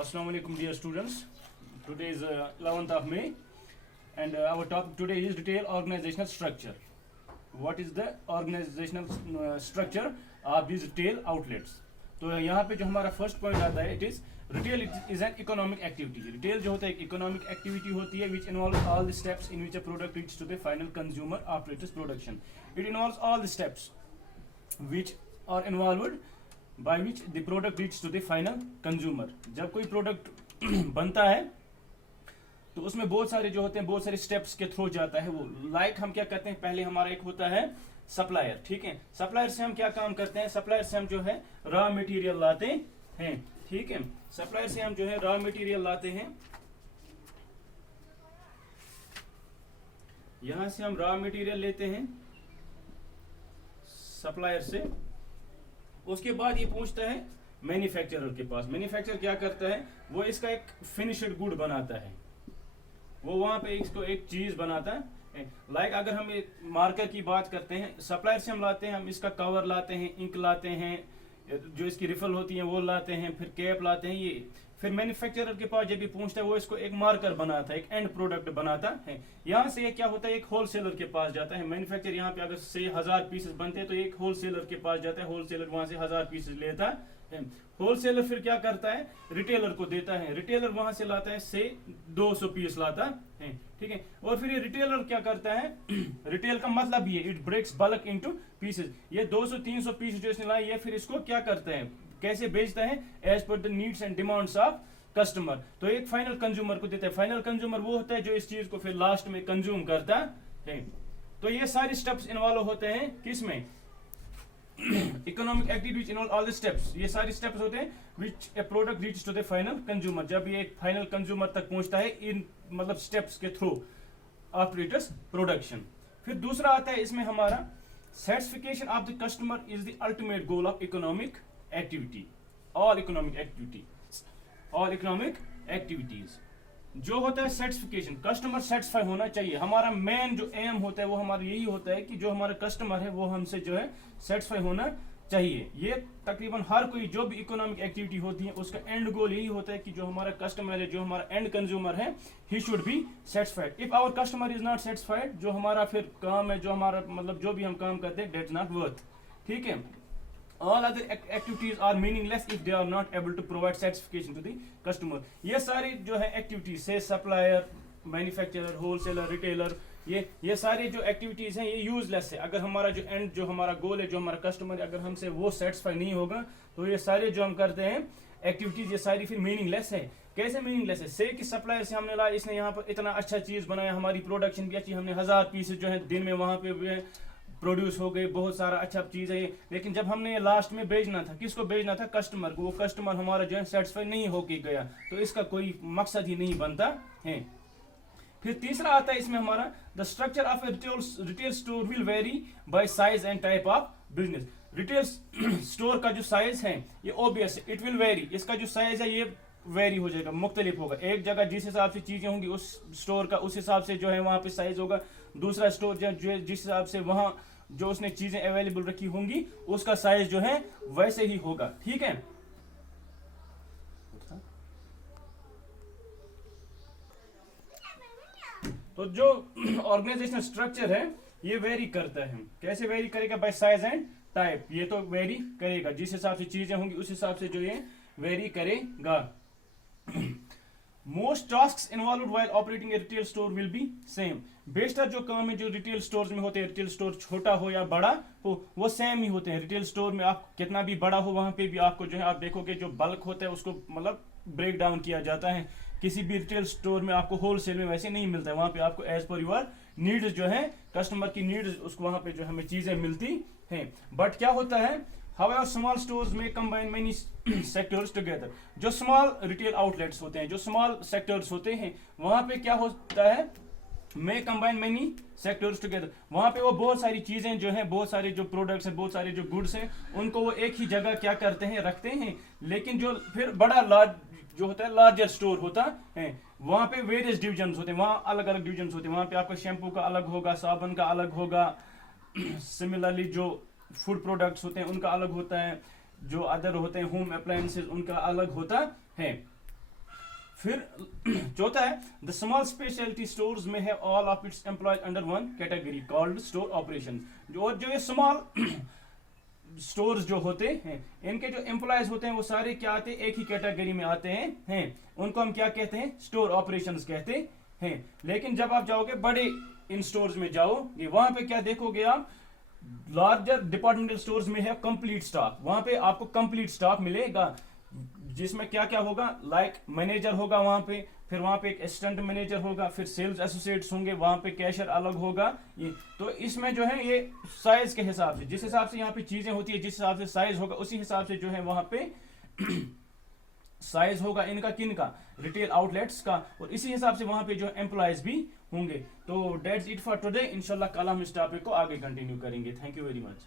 Assalamu alaikum dear students. Today is 11th of May and our topic today is retail organizational structure. What is the organizational structure of these retail outlets? तो यहाँ पे जो हमारा first point आता है, it is retail is an economic activity. Retail जो होता है एक इकोनॉमिक एक्टिविटी होती है which involve all the steps in which a product reach to the final consumer after its production. It involves all the steps which are involved by which the product reaches to the final consumer. जब कोई product बनता है तो उसमें बहुत सारे जो होते हैं, बहुत सारे स्टेप्स के थ्रू जाता है वो. लाइक हम क्या करते हैं, पहले हमारा एक होता है सप्लायर. ठीक है, सप्लायर से हम क्या काम करते हैं, सप्लायर से हम जो है रॉ मटेरियल लाते हैं. ठीक है, सप्लायर से हम जो है रॉ मटेरियल लाते हैं. यहां से हम रॉ मटेरियल लेते हैं सप्लायर से. उसके बाद ये पूछता है मैन्युफैक्चरर के पास. मैन्युफैक्चरर क्या करता है, वो इसका एक फिनिश्ड गुड बनाता है. वो वहां पे इसको एक चीज बनाता है. लाइक अगर हम मार्कर की बात करते हैं, सप्लायर से हम लाते हैं, हम इसका कवर लाते हैं, इंक लाते हैं, जो इसकी रिफल होती है वो लाते हैं, फिर कैप लाते हैं. ये फिर मैन्युफैक्चरर के पास जब भी पूछता है वो इसको एक मार्कर बनाता है, एक एंड प्रोडक्ट बनाता है. यहाँ से ये क्या होता है, एक होलसेलर के पास जाता है. मैन्युफैक्चर यहाँ पे अगर से 1000 पीसेस बनते हैं तो एक होलसेलर के पास जाता है. होलसेलर वहां से 1000 पीसेस लेता है. होलसेलर फिर क्या करता है, रिटेलर को देता है. रिटेलर वहां से लाता है से 200 पीस लाता है. ठीक है, और फिर ये रिटेलर क्या करता है, रिटेल का मतलब ये it breaks bulk into pieces. ये 200-300 पीस जो इसने लाए, ये फिर इसको क्या करता है, कैसे बेचता है, as per the needs and demands of customer. तो एक फाइनल कंज्यूमर को देता है. फाइनल कंज्यूमर वो होता है जो इस चीज को फिर लास्ट में कंज्यूम करता है. तो ये सारे स्टेप्स इन्वॉल्व होते हैं किसमें, economic activities involve all the steps. ये सारे स्टेप्स होते हैं which a product reach to the final consumer. जब ये एक फाइनल कंज्यूमर तक पहुंचता है इन मतलब स्टेप्स के थ्रू आफ्टर इट्स प्रोडक्शन. फिर दूसरा आता है इसमें हमारा satisfaction of the customer is the ultimate goal of economic activity. All economic activities जो होता है सेटिस्फिकेशन, कस्टमर सेटिस्फाई होना चाहिए. हमारा मेन जो एम होता है वो हमारा यही होता है कि जो हमारा कस्टमर है वो हमसे जो है सेटिस्फाई होना चाहिए. ये तकरीबन हर कोई जो भी इकोनॉमिक एक्टिविटी होती है उसका एंड गोल यही होता है कि जो हमारा कस्टमर है, जो हमारा एंड कंज्यूमर है, he should be satisfied. If our customer is not satisfied, जो हमारा फिर काम है, जो हमारा मतलब जो भी हम काम करते हैं, दैट्स नॉट वर्थ. ठीक है, all other activities are meaningless if they are not able to provide satisfaction to the customer. ये सारी जो है एक्टिविटीज से सप्लायर, मैन्युफैक्चरर, होलसेलर, रिटेलर, ये सारी जो एक्टिविटीज हैं ये यूजलेस है. अगर हमारा जो एंड जो हमारा गोल है, जो हमारा कस्टमर है, अगर हमसे वो सेटिस्फाई नहीं होगा तो ये सारे जो हम करते हैं एक्टिविटीज, ये सारी फिर मीनिंगलेस है. कैसे मीनिंगलेस है, से कि सप्लायर से हमने लाया, इसने यहाँ पर इतना अच्छा चीज बनाया, हमारी प्रोडक्शन भी अच्छी, हमने 1000 पीसेस जो है दिन में वहां पे प्रोड्यूस हो गए, बहुत सारा अच्छा चीज है. लेकिन जब हमने लास्ट में बेचना था, किसको बेचना था, कस्टमर को, वो कस्टमर हमारा जो है सेटिस्फाई नहीं होके गया, तो इसका कोई मकसद ही नहीं बनता है. फिर तीसरा आता है इसमें हमारा the structure of A retail store will very bye size and type of business. Retail store का जो साइज है ये ऑब्वियस है, इट विल वेरी. इसका जो साइज है ये वेरी हो जाएगा, मुख्तलिफ होगा. एक जगह जिस हिसाब से चीजें होंगी उस स्टोर का, उस हिसाब से जो है वहां पे साइज होगा. दूसरा स्टोर जो जिस हिसाब से वहां जो उसने चीजें अवेलेबल रखी होंगी उसका साइज जो है वैसे ही होगा. ठीक है, तो जो ऑर्गेनाइजेशनल स्ट्रक्चर है ये वेरी करता है. कैसे वेरी करेगा, बाय साइज एंड टाइप. ये तो वेरी करेगा, जिस हिसाब से चीजें होंगी उस हिसाब से जो ये वेरी करेगा. Most task involve while operating a retail store will be same. बेशतर जो काम है जो रिटेल स्टोर में होते हैं, रिटेल स्टोर छोटा हो या बड़ा हो, वो सेम ही होते हैं. रिटेल स्टोर में आप कितना भी बड़ा हो वहां पे भी आपको जो है, आप देखोगे जो बल्क होता है उसको मतलब ब्रेक डाउन किया जाता है. किसी भी रिटेल स्टोर में आपको होलसेल में वैसे नहीं मिलता है. वहां पे आपको एज पर यूर नीड्स जो है, कस्टमर की नीड्स, उसको वहां पे जो हमें चीजें मिलती हैं. बट क्या होता है, however small stores may combine many sectors together. जो स्मॉल रिटेल आउटलेट्स होते हैं, जो स्मॉल सेक्टर्स होते हैं, वहां पे क्या होता है, may combine many sectors together. वहां पे वो बहुत सारी चीजें जो हैं, बहुत सारे जो प्रोडक्ट्स हैं, बहुत सारे जो गुड्स हैं, उनको वो एक ही जगह क्या करते हैं, रखते हैं. लेकिन जो फिर बड़ा लार्ज जो होता है, लार्जर स्टोर होता है, वहां पे वेरियस डिविजन होते हैं, वहां अलग अलग डिविजन होते हैं. वहां पे आपका शैम्पू का अलग होगा, साबुन का अलग होगा, सिमिलरली जो फूड प्रोडक्ट्स होते हैं उनका अलग होता है, जो अदर होते हैं होम अप्लायंसेस उनका अलग होता है. फिर चौथा है द स्मॉल स्पेशलिटी स्टोर्स में है all of its employees under one category called store operation. जो ये स्मॉल स्टोर्स जो होते हैं इनके जो एम्प्लॉयज होते हैं वो सारे क्या आते हैं, एक ही कैटेगरी में आते हैं उनको हम क्या कहते हैं, स्टोर ऑपरेशंस कहते हैं। लेकिन जब आप जाओगे बड़े इन स्टोर्स में जाओगे वहां पे क्या देखोगे आप, लार्जर डिपार्टमेंटल स्टोर्स में है कंप्लीट स्टॉक, वहां पे आपको कंप्लीट स्टॉक मिलेगा जिसमें क्या क्या होगा, लाइक मैनेजर होगा वहां पे, फिर वहां पे एक असिस्टेंट मैनेजर होगा, फिर सेल्स एसोसिएट्स होंगे, वहां पे कैशियर अलग होगा। ये तो इसमें जो है ये साइज के हिसाब से, जिस हिसाब से यहाँ पे चीजें होती है, जिस हिसाब से साइज होगा उसी हिसाब से जो है वहां पे साइज होगा इनका, किन का, रिटेल आउटलेट्स का, और इसी हिसाब से वहां पे जो एम्प्लॉयज भी होंगे। तो डेट्स इट फॉर टुडे, इंशाल्लाह कल हम इस टॉपिक को आगे कंटिन्यू करेंगे। Thank you very much.